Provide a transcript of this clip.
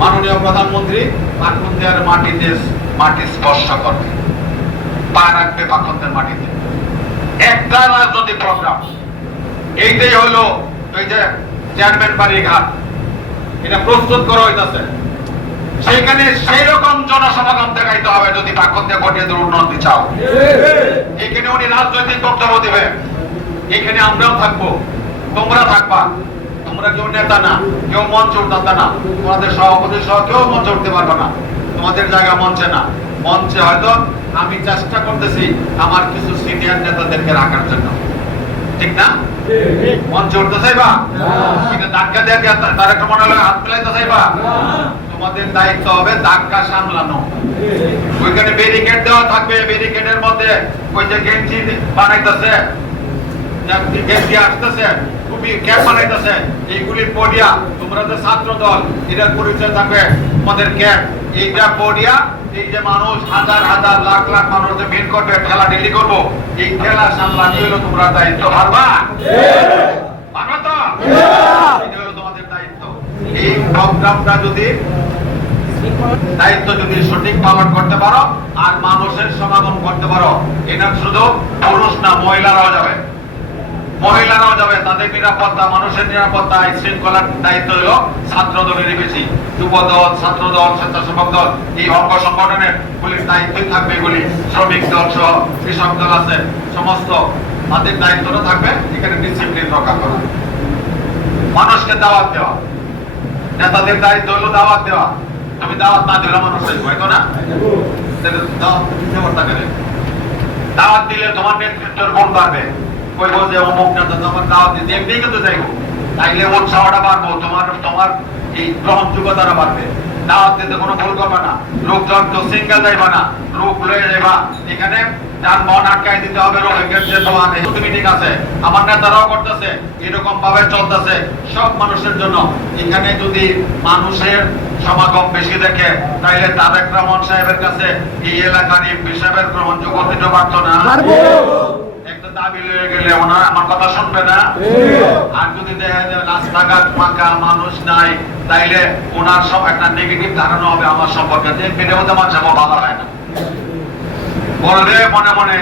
মাননীয় প্রধানমন্ত্রী পাখন্দিয়ার মাটি স্পর্শ করবে, পা রাখবে পাখন্দের মাটিতে। একটা রাজনৈতিক প্রোগ্রাম, এইটাই হলো ওই যে চেয়ারম্যান বাড়ি ঘাট, এটা প্রস্তুত করা হইতেছে। সেখানে সেই রকম জনসমাগম দেখাইতে হবে যদি পাখন্দিয়া কটিয়াদের উন্নতি চাও। এখানে উনি রাজনৈতিক বক্তব্য দিবে, এখানে আমরাও থাকবো, তোমরা থাকবা। তোমরা কেউ নেতা না, কেউ মঞ্চ উঠতে না, তোমাদের সভাপতি সহ কেউ মঞ্চ উঠতে পারবে না। তোমাদের জায়গা মঞ্চে না, মঞ্চে হয়তো আমি চেষ্টা করতেছি আমার কিছু সিনিয়র নেতাদেরকে রাখার জন্য, ঠিক না? মঞ্চে উঠতে চাইবা, কিন্তু ধাক্কা দিয়ে তার একটা মনে হলো হাত মেলাইতে চাইবা। তোমাদের দায়িত্ব হবে ধাক্কা সামলানো। ওইখানে ব্যারিকেড দেওয়া থাকবে, ব্যারিকেডের মধ্যে ওই যে গেঞ্জি বানাইতেছে, গেঞ্জি আসতেছে, খুবই ক্যাপ বানাইতেছে, এইগুলির পডিয়া, তোমরা যে ছাত্র দল, এটার পরিচয় থাকবে তোমাদের ক্যাপ। এইটা পডিয়া, এই যে মানুষ হাজার হাজার লাখ লাখ মানুষ যে ভিড় করবে, খেলা ডেলি করবো, এই খেলা সামলানি হলো তোমরা দায়িত্ব। পারবা? পারবা তো? এটা হলো তোমাদের দায়িত্ব। এই প্রোগ্রামটা যদি দায়িত্ব যদি সঠিক পালন করতে পারো আর মানুষের সমাগম করতে পারো, এটা শুধু পুরুষ না, মহিলারাও যাবে, মহিলারাও যাবে। তাদের নিরাপত্তা, মানুষের নিরাপত্তা, আইন শৃঙ্খলার দায়িত্ব হলো ছাত্র দলেরই বেশি। যুব দল, ছাত্র দল, স্বেচ্ছাসেবক দল, এই অঙ্গ সংগঠনের গুলির দায়িত্বই থাকবে। এগুলি শ্রমিক দল সহ কৃষক দল আছে, সমস্ত তাদের দায়িত্বটা থাকবে এখানে ডিসিপ্লিন রক্ষা করা, মানুষকে দাওয়াত দেওয়া। নেতাদের দায়িত্ব হলো দাওয়াত দেওয়া। তুমি দাওয়াত না দিলে মানুষ হয়তো না, দাওয়াত দিলে তোমার নেতৃত্বের গুণ বাড়বে। কইব যে অমুক নেতা তোমার দাওয়াত দিতে এমনি কিন্তু যাইব, তাইলে উৎসাহটা বাড়বো, তোমার এই গ্রহণযোগ্যতাটা বাড়বে। দাওয়াত দিতে কোনো ভুল করবে না, লোকজন তো সিঙ্গেল যাইবা না, লোক লয়ে যাইবা। এখানে যানবাহন আটকাই দিতে হবে, রোগীদের যে মিটিং আছে, আমার নেতারাও করতেছে, এরকম ভাবে চলতেছে সব মানুষের জন্য। এখানে যদি মানুষের সমাগম বেশি দেখে, তাইলে তারেক রহমান সাহেবের কাছে এই এলাকার এমপি সাহেবের গ্রহণযোগ্য দিতে পারতো না। একটা দাবি লয়ে গেলে ওনার আমার কথা শুনবে না। আর যদি দেখা যায় রাস্তাঘাট ফাঁকা, মানুষ নাই, তাইলে ওনার সব একটা নেগেটিভ ধারণা হবে আমার সম্পর্কে, যে এমপি দেবতা মানুষ ভালো হয় না, বলবে মনে মনে।